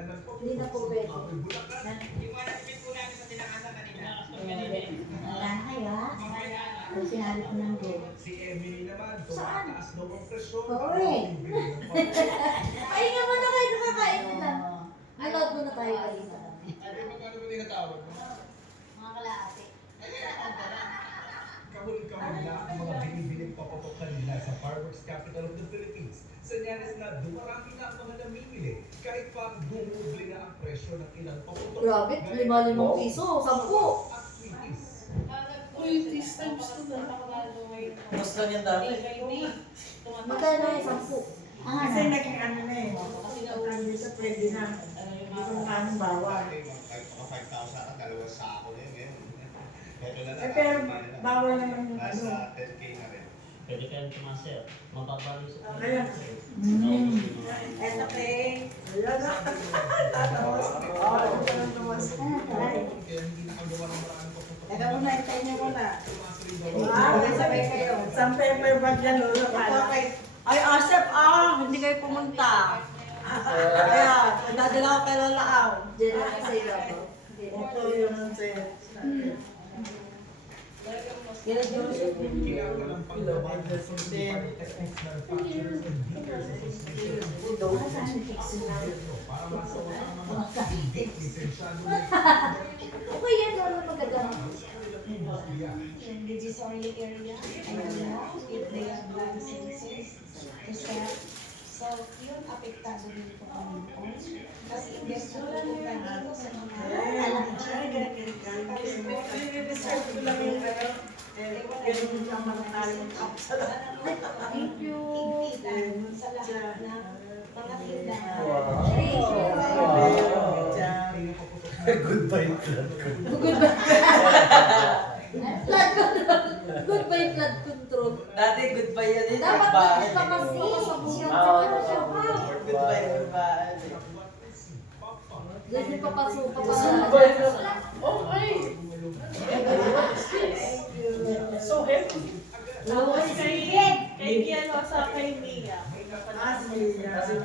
Hindi na po pwede. Iwanagpit po namin sa tinakasan kanina. Nanay ha? Kung sinabi ko ng go. Si Emily naman, tumataas daw ang presyon. Hoy! Ay nga mo na kayo nakakain na. Nanood mo na tayo kanina. Ay, magkano ba tinatawag mo? Mga kalaate. Kahul-kahul na ang mga binibiling papatok kanila sa fireworks capital of the Philippines. Senyales na dumarami na ang mga namimili kahit pa bumuble na ang presyo ng ilang papatok. Grabe, 5 piso, 10. At sweeties. Uy, this times to na. Mas lang yan dati. Magkano yung 10? Kasi naging ano na eh. Pagkandi sa pwede na. Hindi ko makanong bawal. Kahit mga 5,000 ang dalawa sa ako na yun ngayon. Eh pero bawal naman yung ano. Nasa 10K na rin. Pwede kayong tumaser. Mababalo sa Kaya. Eto kay. Wala na. Tatawas. Oo, ito lang tawas. Kaya hindi nakagawa ng marami papatok. Teka muna, hintayin niyo muna. Sabay kayo. Isang paper bag yan, lolo. Ay, Asep, hindi kayo pumunta. Kaya, dadala ko kay Lola Aw. Diyan lang kasi ako. Ito yung sa'yo. Kaya Joseph. Kaya walang paglaban sa techniques manufacturers and dealers association para masawasan ang mga hindi lisensyado na Okay yan, lalo magagamit. In the disorderly area, I don't know if they have licenses to sell. So, yun, apektado din po kami po. Kasi imbes na pupunta dito sa mga I-reserve ko lang yung ano. Ganun lang mananalo yung kapsala. Thank you. higpitan sa lahat ng mga tindahan. Goodbye, Goodbye. Flood control. Goodbye flood control. Dati goodbye yan din. Dapat Goodbye. pa kasi sa buong Goodbye, goodbye. Diyan yung papasuka pa. Okay. So happy. Kay Kiano sa kay Mia. Si Mia, si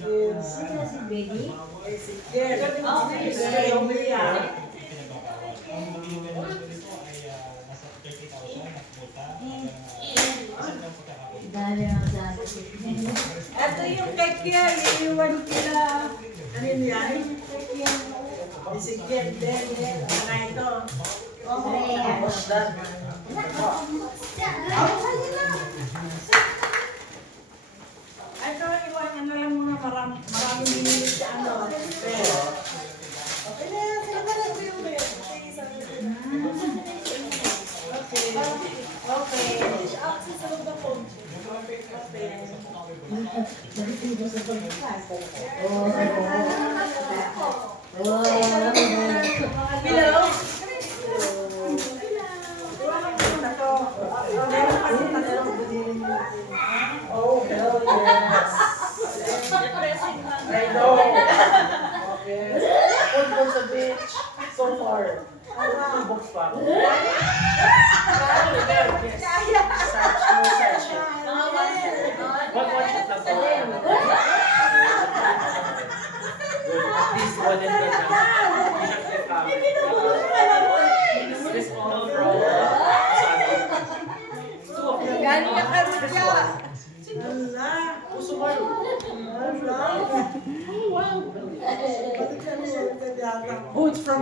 Gil. Sino si Benny? Si Gil. Si Mia. Dali ang dali. Ito yung kay Kian, iiwan kila. Ano yan? Si Gil din. Ano ito? What's that? Ito, iwan ano lang muna maraming minili sa ano. Pero, okay na yan. Sa'yo na lang yung bed. Okay. Okay. Access sa mga phone. Okay. Dito sa pagkakas. Hello? Iwan ko na to. Meron kasi tatlong budilin mo. Oh, hell yes. I know. Okay. Food for the beach. So far. Two books pa. Search. No searching. Watch it lang po. At least one and one lang. This all from two of them. Galing na Karutya. Hala. Puso ko yun. Hala. Wow. Boots from